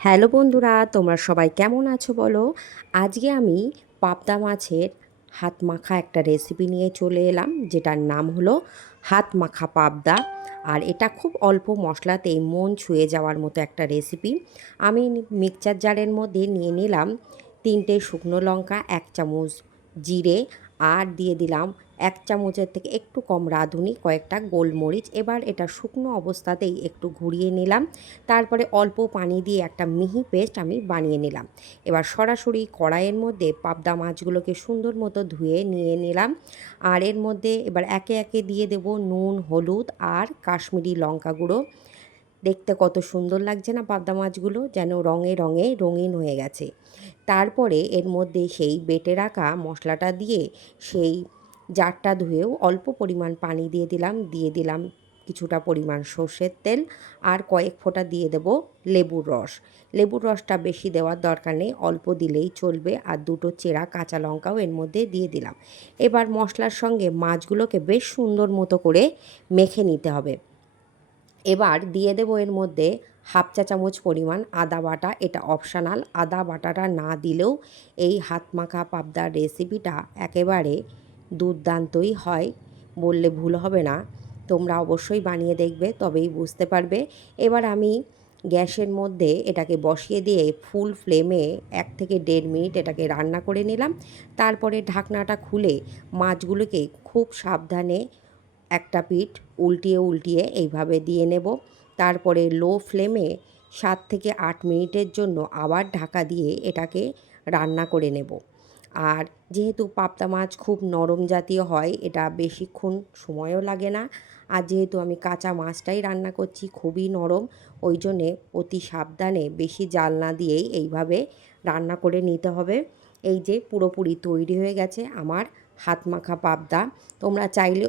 Hello বন্ধুরা, তোমরা সবাই কেমন আছো বলো। আজকে আমি পাবদা মাছের হাত মাখা একটা রেসিপি নিয়ে চলে এলাম, যেটার নাম হলো হাত মাখা পাবদা। আর এটা খুব অল্প মশলাতেই মন ছুঁয়ে যাওয়ার মতো একটা রেসিপি। আমি মিক্সচার জারের মধ্যে নিয়ে নিলাম 3টে শুকনো লঙ্কা, 1 চামচ জিরে, আর দিয়ে দিলাম 1 চামচের থেকে একটু কম রাঁধুনি, কয়েকটা গোলমরিচ। এবার এটা শুকনো অবস্থাতেই একটু ঘুরিয়ে নিলাম। তারপরে অল্প পানি দিয়ে একটা মিহি পেস্ট আমি বানিয়ে নিলাম। এবার সরাসরি কড়াইয়ের মধ্যে পাবদা মাছগুলোকে সুন্দর মতো ধুয়ে নিয়ে নিলাম। আর এর মধ্যে এবার একে একে দিয়ে দেব নুন, হলুদ আর কাশ্মীরি লঙ্কা গুঁড়ো। দেখতে কত সুন্দর লাগছে না পাবদা মাছগুলো, যেন রঙে রঙে রঙিন হয়ে গেছে। তারপরে এর মধ্যে সেই বেটে রাখা মশলাটা দিয়ে সেই জারটা ধুয়েও অল্প পরিমাণ পানি দিয়ে দিলাম কিছুটা পরিমাণ সর্ষের তেল, আর কয়েক ফোঁটা দিয়ে দেব লেবুর রস। লেবুর রসটা বেশি দেওয়ার দরকার নেই, অল্প দিলেই চলবে। আর দুটো চেরা কাঁচা লঙ্কাও এর মধ্যে দিয়ে দিলাম। এবার মশলার সঙ্গে মাছগুলোকে বেশ সুন্দর মতো করে মেখে নিতে হবে। এবার দিয়ে দেবো এর মধ্যে হাফ চা চামচ পরিমাণ আদা বাটা। এটা অপশানাল, আদা বাটাটা না দিলেও এই হাত মাখা পাবদার রেসিপিটা একেবারে দুর্দান্তই হয়, বললে ভুল হবে না। তোমরা অবশ্যই বানিয়ে দেখবে, তবেই বুঝতে পারবে। এবার আমি গ্যাসের মধ্যে এটাকে বসিয়ে দিয়ে ফুল ফ্লেমে 1 থেকে 1.5 মিনিট এটাকে রান্না করে নিলাম। তারপরে ঢাকনাটা খুলে মাছগুলোকে খুব সাবধানে একটা পিঠ উল্টিয়ে উল্টিয়ে এইভাবে দিয়ে নেব। তারপরে লো ফ্লেমে 7 থেকে 8 মিনিটের জন্য আবার ঢাকা দিয়ে এটাকে রান্না করে নেব। আর যেহেতু পাবদা মাছ খুব নরম জাতীয় হয়, এটা বেশিক্ষণ সময়ও লাগে না। আর যেহেতু আমি কাঁচা মাছটাই রান্না করছি, খুবই নরম, ওই জন্যে অতি সাবধানে বেশি জাল না দিয়েই এইভাবে রান্না করে নিতে হবে। এই যে পুরোপুরি তৈরি হয়ে গেছে আমার হাত মাখা পাবদা। তোমরা চাইলে